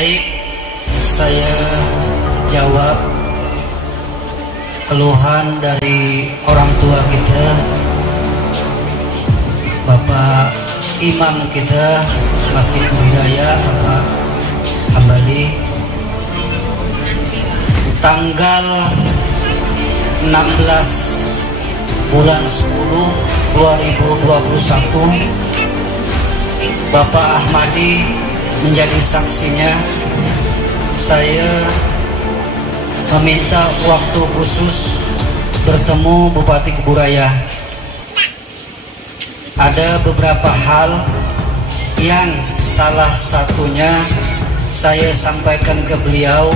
Baik, saya jawab keluhan dari orang tua kita, Bapak Imam kita Masjid Budaya, Bapak Hambali. Tanggal 16 bulan 10 2021, Bapak Ahmadi menjadi saksinya. Saya meminta waktu khusus bertemu Bupati Keburaya. Ada beberapa hal yang salah satunya saya sampaikan ke beliau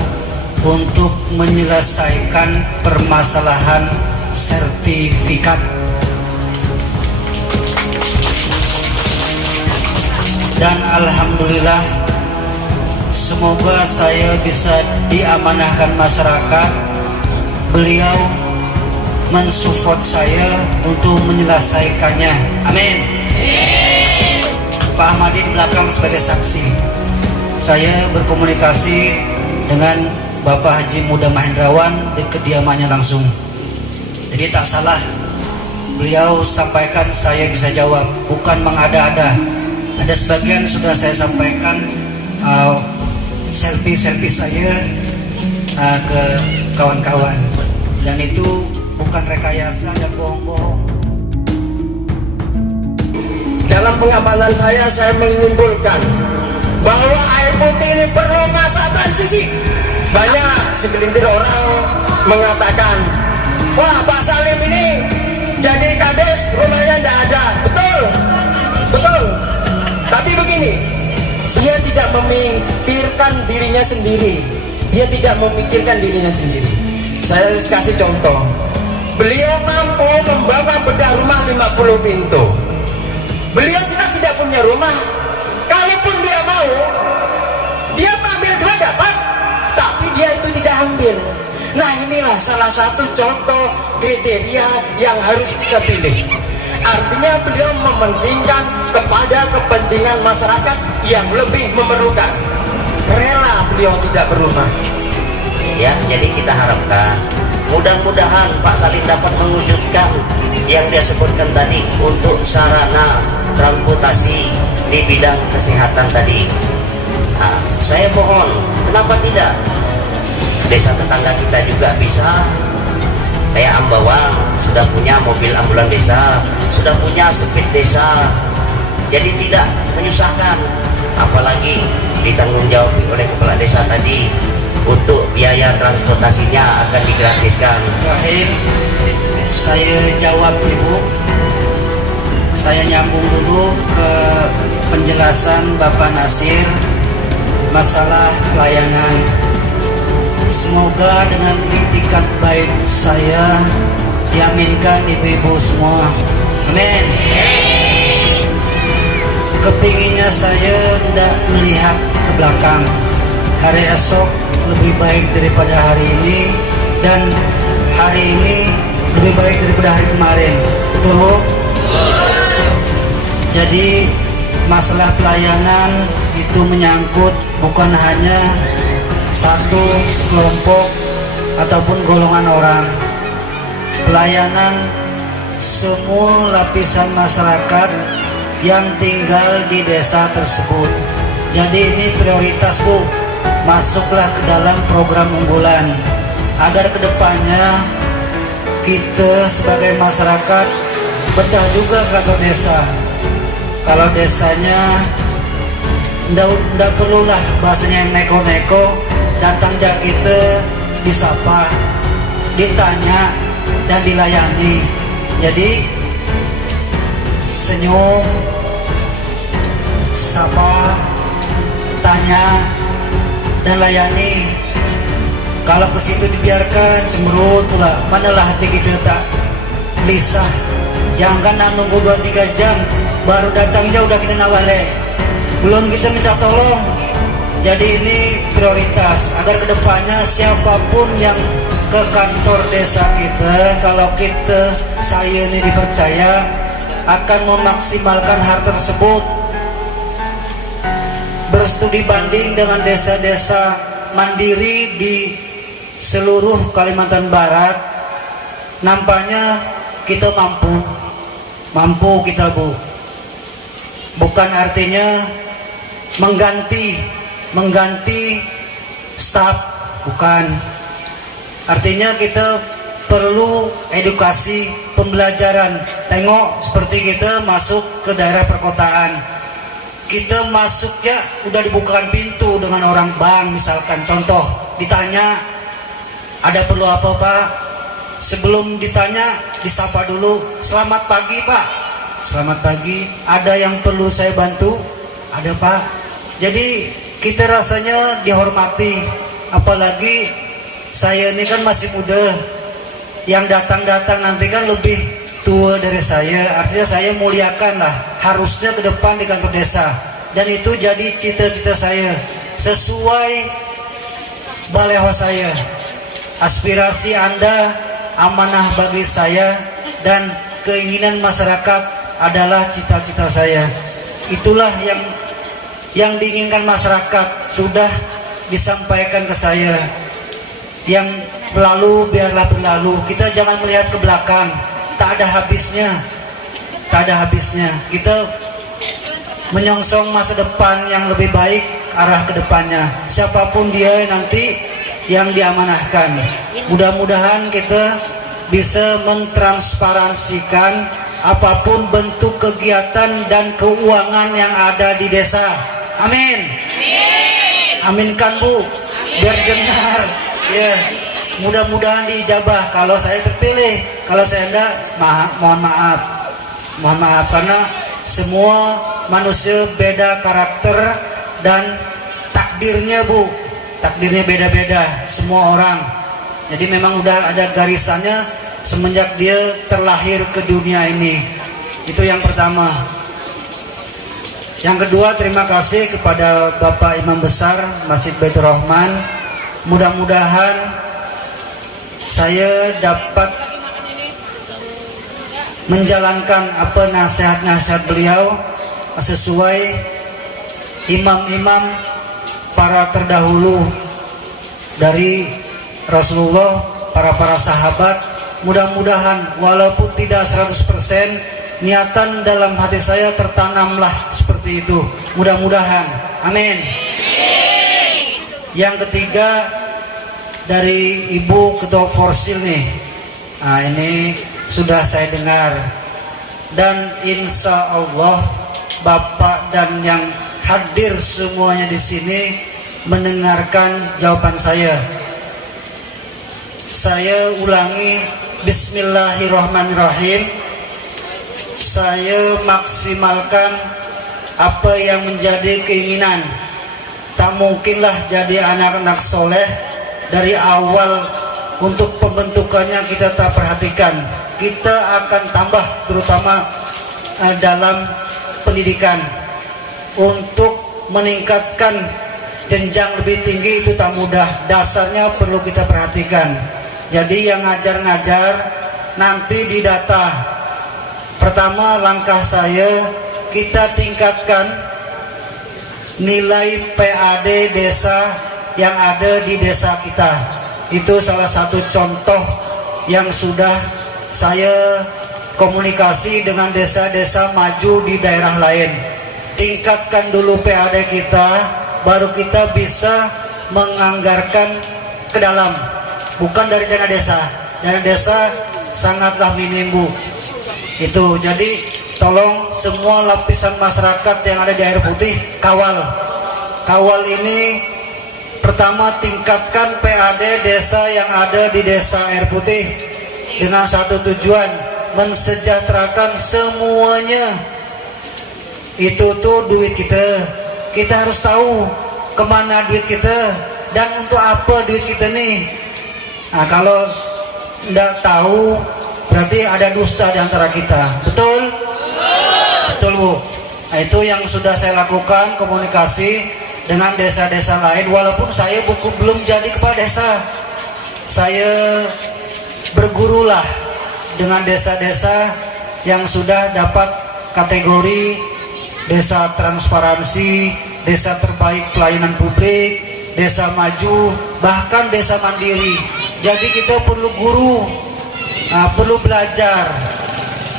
untuk menyelesaikan permasalahan sertifikat. Dan alhamdulillah, semoga saya bisa diamanahkan masyarakat. Beliau mensupport saya untuk menyelesaikannya. Amin. Pak Ahmadi di belakang sebagai saksi. Saya berkomunikasi dengan Bapak Haji Muda Mahendrawan di kediamannya langsung. Jadi tak salah beliau sampaikan, saya bisa jawab, bukan mengada-ada. Ada sebagian sudah saya sampaikan selfie saya ke kawan-kawan, dan itu bukan rekayasa dan bohong-bohong. Dalam pengamalan saya menyimpulkan bahwa air putih ini perlu masa transisi. Banyak segelintir orang mengatakan, wah Pak Salim ini jadi kades, rumahnya tidak ada. Betul, betul. Tapi begini, dia tidak memikirkan dirinya sendiri. Dia tidak memikirkan dirinya sendiri. Saya kasih contoh. Beliau mampu membawa bedah rumah 50 pintu. Beliau jelas tidak punya rumah. Kalaupun dia mau, dia ambil 2 dapat, tapi dia itu tidak ambil. Nah, inilah salah satu contoh kriteria yang harus kita pilih. Artinya beliau mementingkan kepada kepentingan masyarakat yang lebih memerlukan. Rela beliau tidak berumah. Ya, jadi kita harapkan mudah-mudahan Pak Salim dapat mewujudkan yang dia sebutkan tadi untuk sarana transportasi di bidang kesehatan tadi. Nah, saya mohon, kenapa tidak desa tetangga kita juga bisa, kayak Ambawang sudah punya mobil ambulan desa, sudah punya speed desa, jadi tidak menyusahkan, apalagi ditanggung jawab oleh kepala desa tadi untuk biaya transportasinya akan digratiskan. Terakhir saya jawab Ibu, saya nyambung dulu ke penjelasan Bapak Nasir masalah pelayanan. Semoga dengan itikat baik saya diaminkan ibu-ibu semua. Amin. Kepinginnya saya tidak melihat ke belakang. Hari esok lebih baik daripada hari ini, dan hari ini lebih baik daripada hari kemarin. Betul, Bu? Jadi masalah pelayanan itu menyangkut bukan hanya satu sekelompok ataupun golongan orang. Pelayanan semua lapisan masyarakat yang tinggal di desa tersebut. Jadi ini prioritas, Bu. Masuklah ke dalam program unggulan agar kedepannya kita sebagai masyarakat betah juga kantor desa. Kalau desanya ndak perlulah bahasanya yang neko-neko, datang aja kita disapa, ditanya dan dilayani. Jadi senyum, sapa, tanya dan layani. Kalau ke situ dibiarkan cemberut pula, manalah hati kita tak gelisah. Jangan nunggu 2-3 jam baru datangnya udah kita nawale, belum kita minta tolong. Jadi ini prioritas agar kedepannya siapapun yang ke kantor desa kita, kalau kita saya ini dipercaya akan memaksimalkan hal tersebut. berstudi banding dengan desa-desa mandiri di seluruh Kalimantan Barat, nampaknya kita mampu kita Bu. Bukan artinya mengganti staf, bukan. Artinya kita perlu edukasi, pembelajaran. Tengok seperti kita masuk ke daerah perkotaan, kita masuknya udah dibukakan pintu dengan orang bank misalkan, contoh, ditanya ada perlu apa Pak, sebelum ditanya disapa dulu, selamat pagi Pak, selamat pagi, ada yang perlu saya bantu, ada Pak. Jadi kita rasanya dihormati, apalagi saya ini kan masih muda, yang datang-datang nanti kan lebih tua dari saya, artinya saya muliakan lah, harusnya ke depan di kantor desa, dan itu jadi cita-cita saya, sesuai baleho saya. Aspirasi Anda amanah bagi saya, dan keinginan masyarakat adalah cita-cita saya. Itulah yang diinginkan masyarakat, sudah disampaikan ke saya. Yang berlalu biarlah berlalu, kita jangan melihat ke belakang, tak ada habisnya, tak ada habisnya. Kita menyongsong masa depan yang lebih baik, arah ke depannya, siapapun dia nanti yang diamanahkan. Mudah-mudahan kita bisa mentransparansikan apapun bentuk kegiatan dan keuangan yang ada di desa. Amin. Aminkan Bu, biar dengar ya. Mudah-mudahan diijabah. Kalau saya terpilih, kalau saya enggak, mohon maaf, karena semua manusia beda karakter dan takdirnya Bu, takdirnya beda-beda semua orang. Jadi memang udah ada garisannya semenjak dia terlahir ke dunia ini. Itu yang pertama. Yang kedua, terima kasih kepada Bapak Imam Besar Masjid Baitur Rahman. Mudah-mudahan saya dapat menjalankan apa nasihat-nasihat beliau sesuai imam-imam para terdahulu dari Rasulullah, para sahabat. Mudah-mudahan walaupun tidak 100%, niatan dalam hati saya tertanamlah seperti itu. Mudah-mudahan, amin. Yang ketiga, dari Ibu Ketua Forsil nih, nah ini sudah saya dengar, dan insya Allah Bapak dan yang hadir semuanya di sini mendengarkan jawaban saya. Saya ulangi, Bismillahirrahmanirrahim. Saya maksimalkan apa yang menjadi keinginan. Tak mungkinlah jadi anak-anak soleh dari awal. Untuk pembentukannya kita tak perhatikan, kita akan tambah terutama dalam pendidikan. Untuk meningkatkan jenjang lebih tinggi itu tak mudah, dasarnya perlu kita perhatikan. Jadi yang ngajar-ngajar nanti didata. Pertama, langkah saya, kita tingkatkan nilai PAD desa yang ada di desa kita. Itu salah satu contoh yang sudah saya komunikasi dengan desa-desa maju di daerah lain. Tingkatkan dulu PAD kita, baru kita bisa menganggarkan ke dalam, bukan dari dana desa. Dana desa sangatlah minim Bu. Itu jadi tolong semua lapisan masyarakat yang ada di Air Putih kawal ini. Pertama, tingkatkan PAD desa yang ada di desa Air Putih dengan satu tujuan, mensejahterakan semuanya. Itu tuh duit kita. Kita harus tahu kemana duit kita dan untuk apa duit kita nih. Nah, kalau tidak tahu berarti ada dusta di antara kita. Betul? Betul Bu. Nah, itu yang sudah saya lakukan, komunikasi dengan desa-desa lain. Walaupun saya belum jadi kepala desa, saya bergurulah dengan desa-desa yang sudah dapat kategori desa transparansi, desa terbaik pelayanan publik, desa maju, bahkan desa mandiri. Jadi kita perlu guru, perlu belajar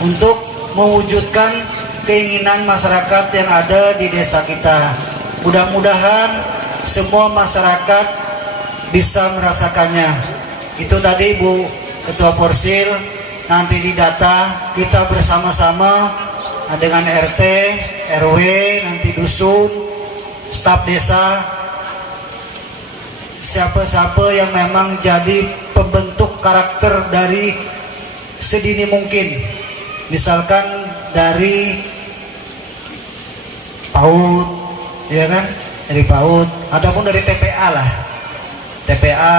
untuk mewujudkan keinginan masyarakat yang ada di desa kita. Mudah-mudahan semua masyarakat bisa merasakannya. Itu tadi Bu Ketua Porsil, nanti didata kita bersama-sama dengan RT, RW, nanti dusun, staf desa, siapa-siapa yang memang jadi pembentuk karakter dari sedini mungkin. Misalkan dari PAUD, ya kan, dari PAUD ataupun dari TPA lah, TPA,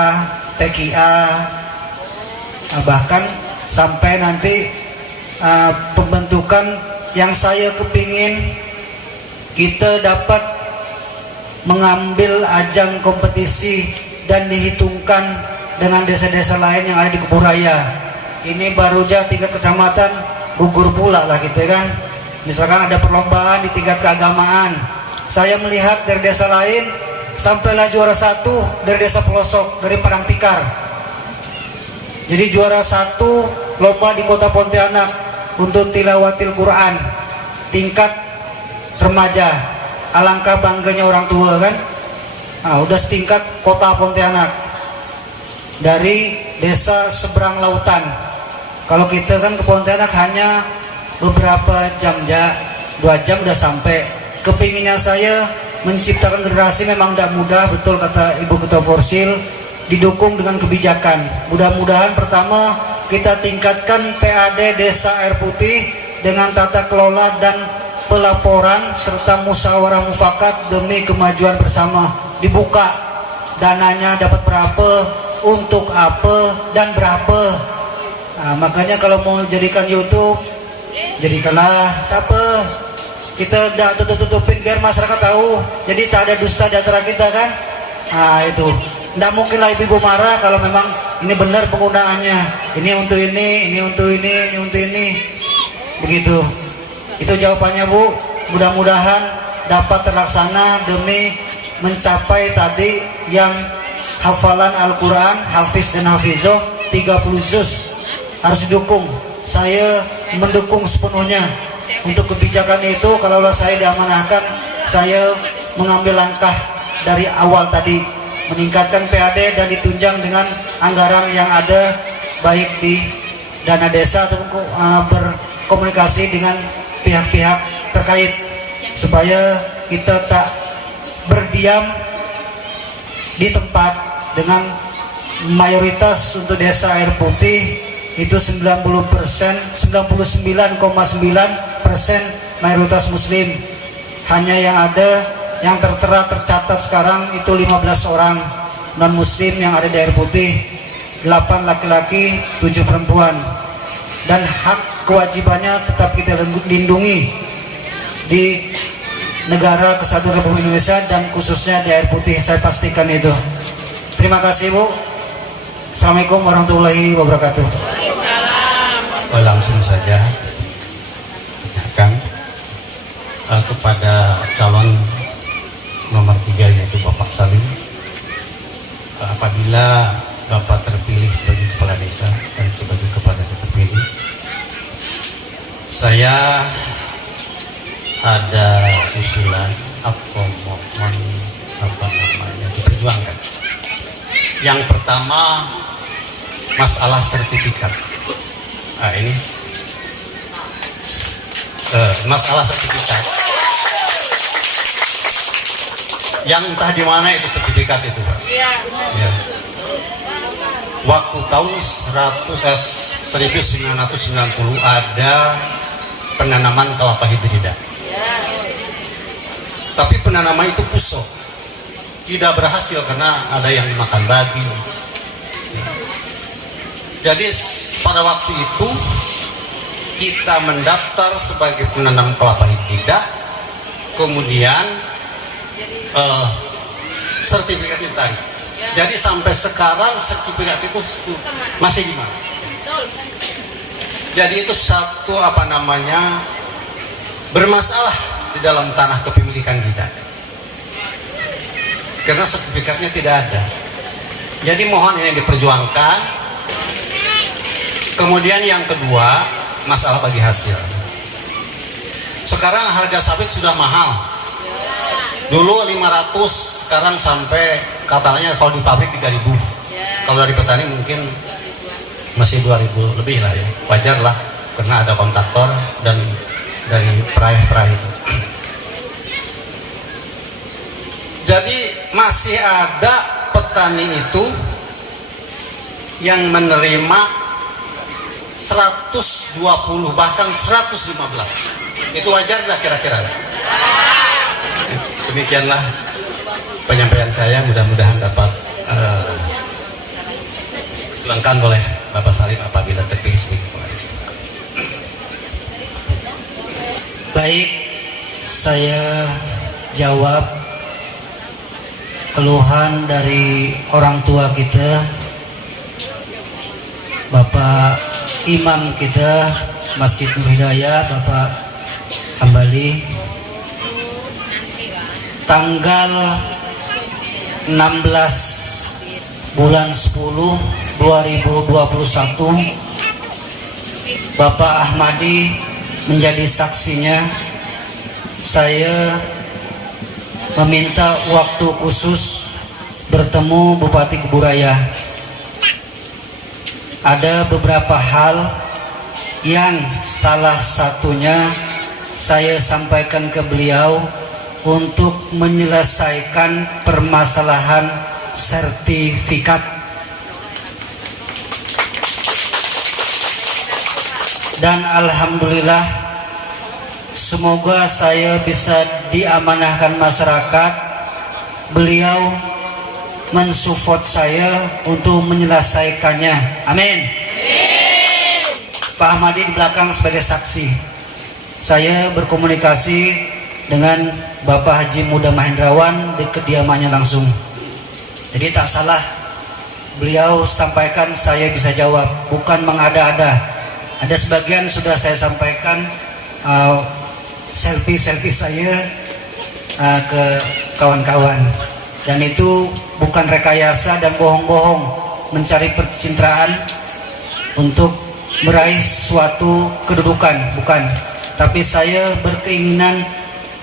TKA, bahkan sampai nanti pembentukan yang saya kepingin kita dapat mengambil ajang kompetisi dan dihitungkan dengan desa-desa lain yang ada di Kuburaya. Ini baru aja tingkat kecamatan, gugur pula lah gitu kan. Misalkan ada perlombaan di tingkat keagamaan, saya melihat dari desa lain sampailah juara 1 dari desa pelosok, dari Padang Tikar. Jadi juara 1 lomba di kota Pontianak untuk tilawatil Quran tingkat remaja. Alangkah bangganya orang tua kan. Udah setingkat kota Pontianak dari desa seberang lautan. Kalau kita kan ke Pontianak hanya beberapa jam, 2 jam udah sampai. Kepinginnya saya menciptakan generasi memang tidak mudah, betul kata Ibu Ketua Porsil, didukung dengan kebijakan. Mudah-mudahan pertama kita tingkatkan PAD Desa Air Putih dengan tata kelola dan pelaporan serta musyawarah mufakat demi kemajuan bersama. Dibuka dananya dapat berapa, untuk apa, dan berapa. Makanya kalau mau jadikan YouTube, jadikanlah apa, kita tidak tutup-tutupin biar masyarakat tahu. Jadi tak ada dusta di antara kita kan. Itu tidak mungkin lah ibu marah kalau memang ini benar penggunaannya, ini untuk ini untuk ini untuk ini, begitu. Itu jawabannya Bu. Mudah-mudahan dapat terlaksana demi mencapai tadi yang hafalan Al-Quran, hafiz dan hafizoh 30 juz harus didukung. Saya mendukung sepenuhnya untuk kebijakan itu. Kalau saya diamanahkan, saya mengambil langkah dari awal tadi, meningkatkan PAD dan ditunjang dengan anggaran yang ada, baik di dana desa ataupun berkomunikasi dengan pihak-pihak terkait, supaya kita tak berdiam di tempat. Dengan mayoritas untuk desa Air Putih itu 90%, 99,9% mayoritas muslim. Hanya yang ada yang tertera tercatat sekarang itu 15 orang non muslim yang ada di Air Putih, 8 laki-laki, 7 perempuan. Dan hak kewajibannya tetap kita lindungi di negara kesatuan Republik Indonesia dan khususnya di Air Putih, saya pastikan itu. Terima kasih Bu. Assalamualaikum warahmatullahi wabarakatuh. Langsung saja akan kepada calon nomor 3 yaitu Bapak Salim. Apabila Bapak terpilih sebagai kepala desa dan sebagai kepala desa terpilih, saya ada usulan atau mohon diperjuangkan. Yang pertama masalah sertifikat. Ini masalah sertifikat. Yang entah di mana itu sertifikat itu, Pak. Iya. Ya. Waktu tahun 1990 ada penanaman kelapa hibrida. Tapi penanaman itu kusok, tidak berhasil karena ada yang dimakan babi. Jadi pada waktu itu kita mendaftar sebagai penanam kelapa hibrida, kemudian sertifikat ditarik. Jadi sampai sekarang sertifikat itu masih di mana? Jadi itu satu bermasalah di dalam tanah kepemilikan kita. karena sertifikatnya tidak ada. Jadi mohon ini diperjuangkan. Kemudian yang kedua, masalah bagi hasil. Sekarang harga sawit sudah mahal. Dulu 500, sekarang sampai katanya kalau di pabrik 3.000. Kalau dari petani mungkin masih 2.000 lebih lah ya. Wajar lah karena ada kontraktor dan dari peraih itu. Jadi masih ada petani itu yang menerima 120 bahkan 115. Itu wajar dah kira-kira. Demikianlah penyampaian saya, mudah-mudahan dapat dilengkapi oleh Bapak Salim apabila terpilih sebagai pengurus. Baik, saya jawab keluhan dari orang tua kita, Bapak Imam kita Masjid Nur Hidayah, Bapak Hambali. Tanggal 16 bulan 10 2021 Bapak Ahmadi menjadi saksinya. Saya meminta waktu khusus bertemu Bupati Keburaya. Ada beberapa hal yang salah satunya saya sampaikan ke beliau untuk menyelesaikan permasalahan sertifikat. Dan alhamdulillah semoga saya bisa diamanahkan masyarakat. Beliau mensupport saya untuk menyelesaikannya. Amin. Pak Ahmadi di belakang sebagai saksi. Saya berkomunikasi dengan Bapak Haji Muda Mahendrawan di kediamannya langsung. Jadi tak salah beliau sampaikan, saya bisa jawab, bukan mengada-ada. Ada sebagian sudah saya sampaikan selfie saya ke kawan-kawan, dan itu bukan rekayasa dan bohong-bohong mencari pencitraan untuk meraih suatu kedudukan, bukan. Tapi saya berkeinginan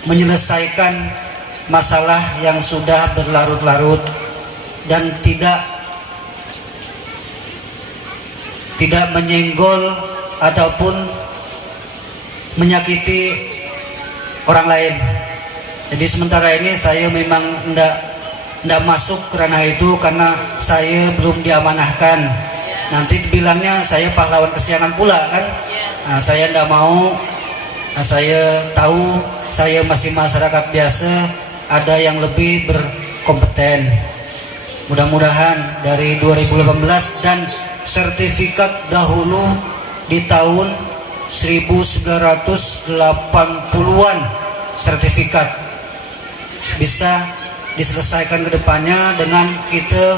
menyelesaikan masalah yang sudah berlarut-larut dan tidak menyenggol ataupun menyakiti orang lain. Jadi sementara ini saya memang tidak masuk ke ranah itu karena saya belum diamanahkan. Nanti dibilangnya saya pahlawan kesiangan pula kan. Nah, saya tidak mau. Nah, saya tahu saya masih masyarakat biasa, ada yang lebih berkompeten. Mudah-mudahan dari 2018 dan sertifikat dahulu di tahun 1980-an sertifikat bisa diselesaikan ke depannya dengan kita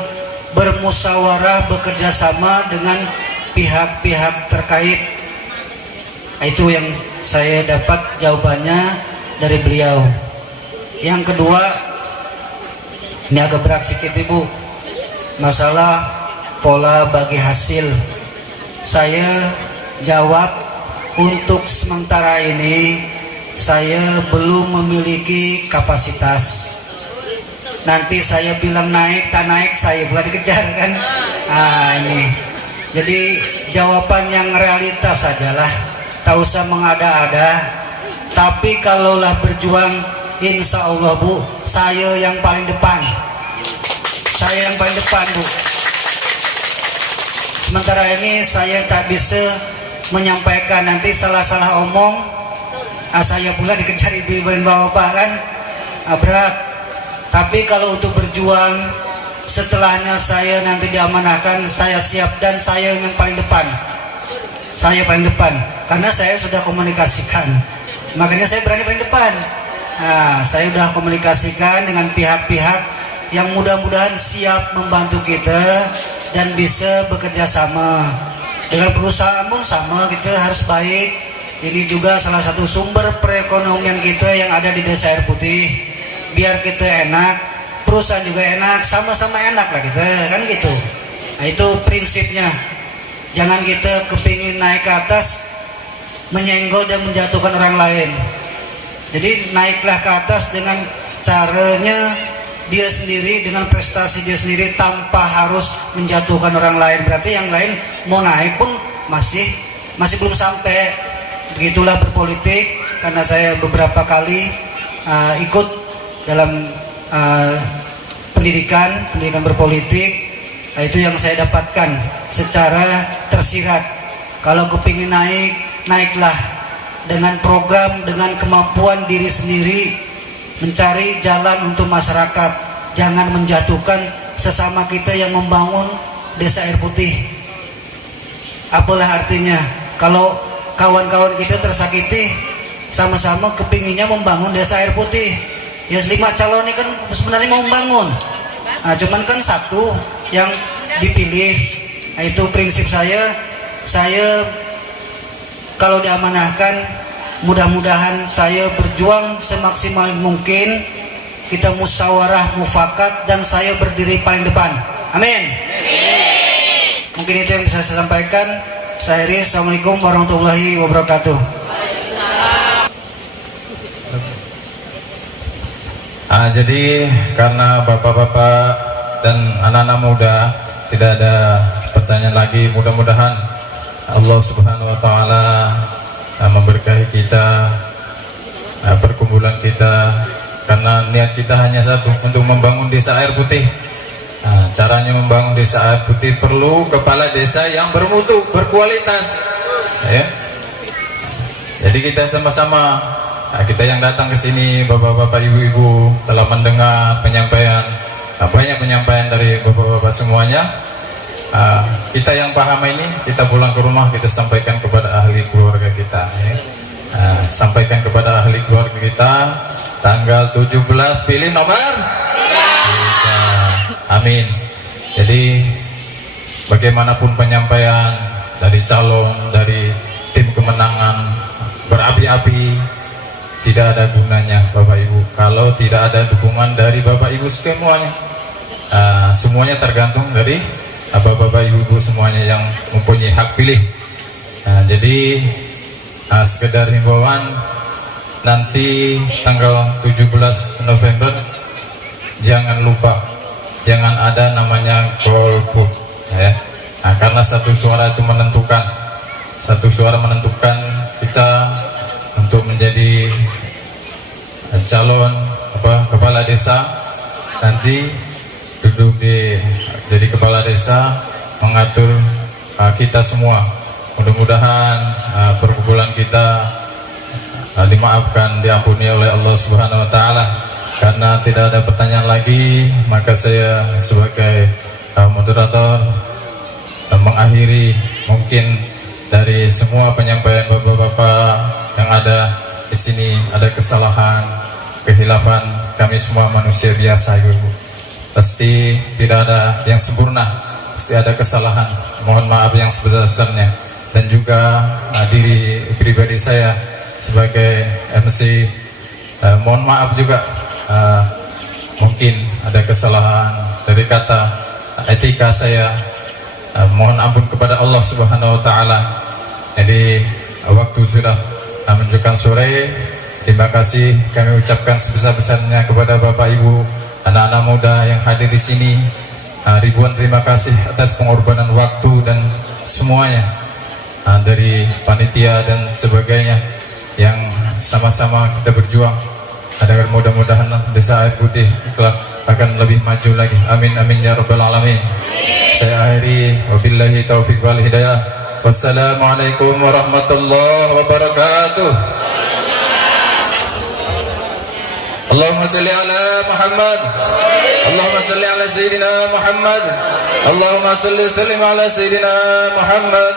bermusyawarah, bekerja sama dengan pihak-pihak terkait. Itu yang saya dapat jawabannya dari beliau. Yang kedua, ini agak berat sedikit Ibu, masalah pola bagi hasil. Saya jawab untuk sementara ini saya belum memiliki kapasitas. Nanti saya bilang naik, tak naik saya pula dikejar kan. Ini jadi jawaban yang realitas sajalah, tak usah mengada-ada. Tapi kalaulah berjuang, insya Allah Bu, saya yang paling depan. Saya yang paling depan Bu. Sementara ini saya tak bisa menyampaikan, nanti salah-salah omong, saya pula dikejar ibu-ibu dan bapak kan, berat. Tapi kalau untuk berjuang, setelahnya saya nanti diamanahkan, saya siap dan saya yang paling depan. Saya paling depan, karena saya sudah komunikasikan. Makanya saya berani paling depan. Saya sudah komunikasikan dengan pihak-pihak yang mudah-mudahan siap membantu kita dan bisa bekerja sama. Dengan perusahaan pun sama, kita harus baik. Ini juga salah satu sumber perekonomian kita yang ada di Desa Air Putih. Biar kita enak, perusahaan juga enak, sama-sama enak lah kita kan gitu. Nah, itu prinsipnya. Jangan kita kepingin naik ke atas menyenggol dan menjatuhkan orang lain. Jadi naiklah ke atas dengan caranya dia sendiri, dengan prestasi dia sendiri, tanpa harus menjatuhkan orang lain. Berarti yang lain mau naik pun masih belum sampai. Begitulah berpolitik, karena saya beberapa kali ikut dalam pendidikan berpolitik. Itu yang saya dapatkan secara tersirat. Kalau kepingin naik, naiklah dengan program, dengan kemampuan diri sendiri, mencari jalan untuk masyarakat. Jangan menjatuhkan sesama kita yang membangun desa air putih. Apalah artinya kalau kawan-kawan kita tersakiti, sama-sama kepinginnya membangun desa air putih. Ya 5 calon ini kan sebenarnya mau membangun. Nah, cuman kan satu yang dipilih. Nah, itu prinsip saya kalau diamanahkan, mudah-mudahan saya berjuang semaksimal mungkin, kita musyawarah mufakat, dan saya berdiri paling depan. Amin. Mungkin itu yang bisa saya sampaikan. Saya Iris. Assalamualaikum warahmatullahi wabarakatuh. Jadi karena bapak-bapak dan anak-anak muda tidak ada pertanyaan lagi, mudah-mudahan Allah Subhanahu wa taala memberkahi kita, perkumpulan kita, karena niat kita hanya satu, untuk membangun desa air putih. Caranya membangun desa air putih perlu kepala desa yang bermutu, berkualitas, ya. Jadi kita sama-sama, kita yang datang ke sini, bapak-bapak, ibu-ibu, telah mendengar penyampaian, banyak penyampaian dari bapak-bapak semuanya. Kita yang paham ini, kita pulang ke rumah, kita sampaikan kepada ahli keluarga kita, ya. Sampaikan kepada ahli keluarga kita, tanggal 17 pilih nomor 3. Amin. Jadi bagaimanapun penyampaian dari calon, dari tim kemenangan berapi-api, tidak ada gunanya Bapak Ibu kalau tidak ada dukungan dari Bapak Ibu semuanya. Semuanya tergantung dari Bapak Ibu semuanya yang mempunyai hak pilih. Jadi sekedar himbauan, nanti tanggal 17 November jangan lupa, jangan ada namanya golput, ya. Karena satu suara itu menentukan, satu suara menentukan kita untuk menjadi calon kepala desa. Nanti duduk jadi kepala desa, mengatur kita semua. Mudah-mudahan perkumpulan kita dimaafkan, diampuni oleh Allah Subhanahu wa taala. Karena tidak ada pertanyaan lagi, maka saya sebagai moderator mengakhiri. Mungkin dari semua penyampaian bapak-bapak yang ada di sini ada kesalahan, kehilafan. Kami semua manusia biasa, ibu. Pasti tidak ada yang sempurna, pasti ada kesalahan. Mohon maaf yang sebesar-besarnya. Dan juga diri pribadi saya sebagai MC, mohon maaf juga, mungkin ada kesalahan dari kata etika saya. Mohon ampun kepada Allah Subhanahu wa taala. Jadi waktu sudah menunjukkan sore. Terima kasih kami ucapkan sebesar-besarnya kepada Bapak Ibu, anak-anak muda yang hadir di sini. Ribuan terima kasih atas pengorbanan waktu dan semuanya, dari panitia dan sebagainya yang sama-sama kita berjuang agar mudah-mudahan desa air putih kelak akan lebih maju lagi. Amin amin ya rabbal alamin. Saya akhiri, wabillahi taufiq wal hidayah. Wassalamualaikum warahmatullahi wabarakatuh. Allahumma salli ala Muhammad. Allahumma salli ala Sayyidina Muhammad. Allahumma salli sallim ala Sayyidina Muhammad.